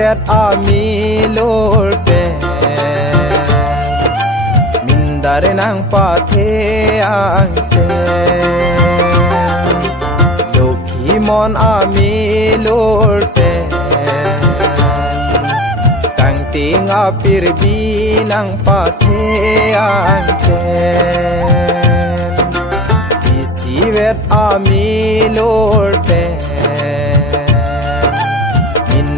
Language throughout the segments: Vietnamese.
vet ami lor pe min dare nang pa the ang che lokhi mon ami lor pe kang ting apir bi nang pa the ang che isi vet ami lor pe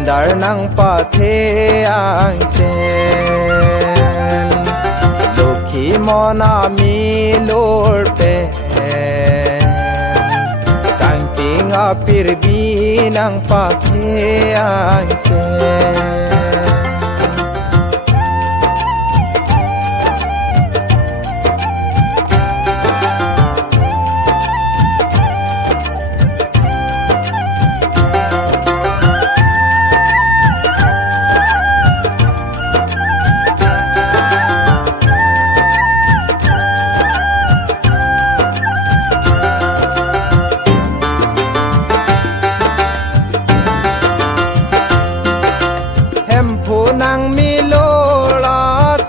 dar nang pa the ang chen lokhi mon ami lor pe kang ting apir bi nang pa the ang chen nang mi lo la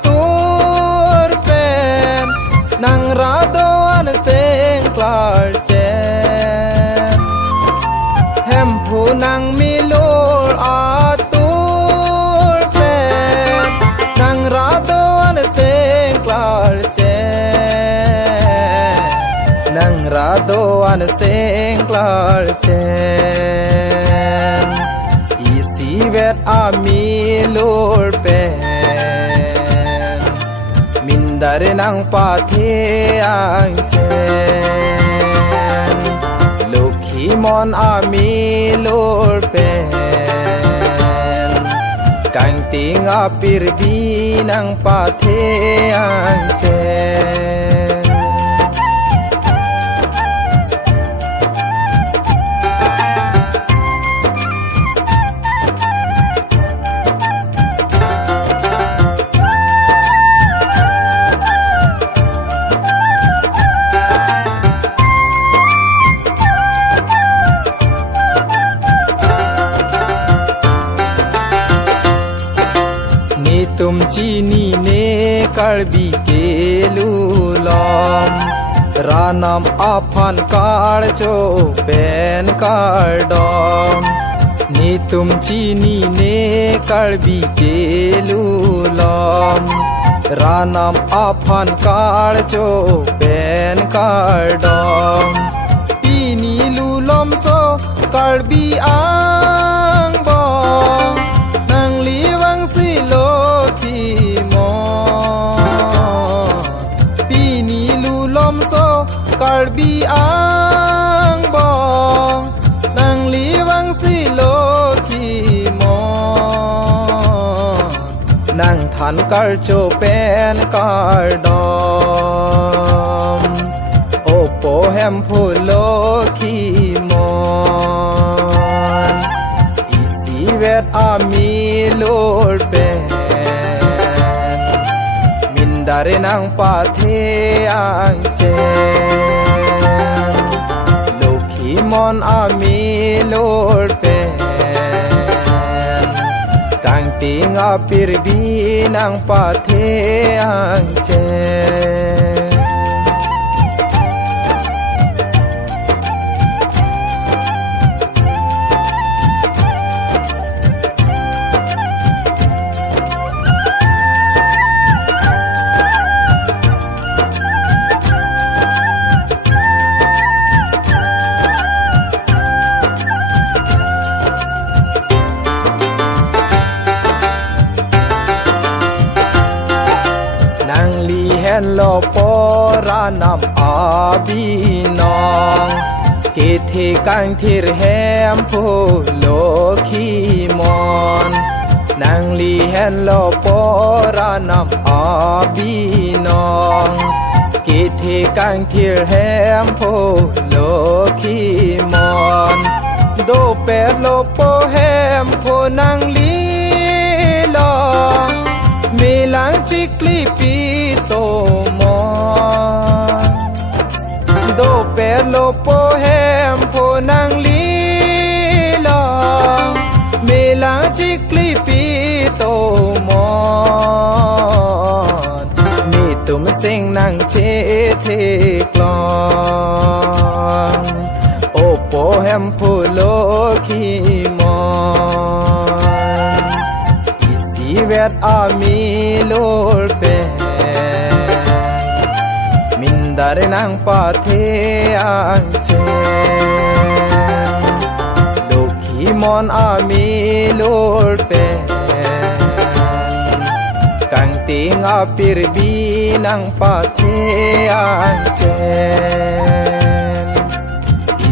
tur pen nang ra do an seng klar chen hem phu nang mi lo a tur pen nang ra do an seng klar chen nang ra do an seng klar chen isi vet ami lor pen min dare nang pa the ang chen lokhi mon ami lor pen kang ting apir bi nang pa the ang chen तुम चीनी ने कड़बी के लूलम रानम अफन काड़ चो पेन काड़म नी तुम चीनी ने कड़बी के लूलम रानम अफन काड़ चो पेन काड़म पीनी लूलम सो कड़बी आंग बong nang liwang silo kalbi ang bong nang liwang silo ki mo nang than kar cho pen kar dom opo hem phulo ki mo isi vet ami lor pen min dare nang pa the ang chen lokhi mon ami lor pen kang ting apir bi nang pa the ang chen lo pora nam abi nong ke the kang thir hem phu lo khi mon nang li hen lo pora nam abi nong ke the kang thir hem phu lo khi mon do pe lo po hem phu nang li lo me lang chikli pi to mo do pe lo po hem pho nang li lo me lang chikli pi vet ami lol pe min dar nang pa the ang chen dokhi mon ami lol pe kang ting apir bi nang pa the ang chen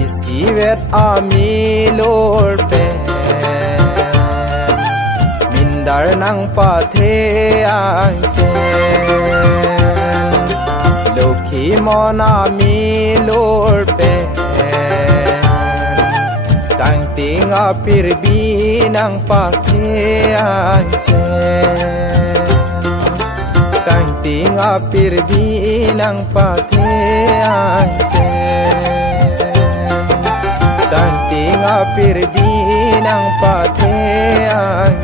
isi vet ami lol pe dar nang pa the ang chen lokhi mon ami lol pe kang ting apir bi nang pa the ang chen kang ting apir bi nang pa the ang chen kang ting apir bi nang pa the ang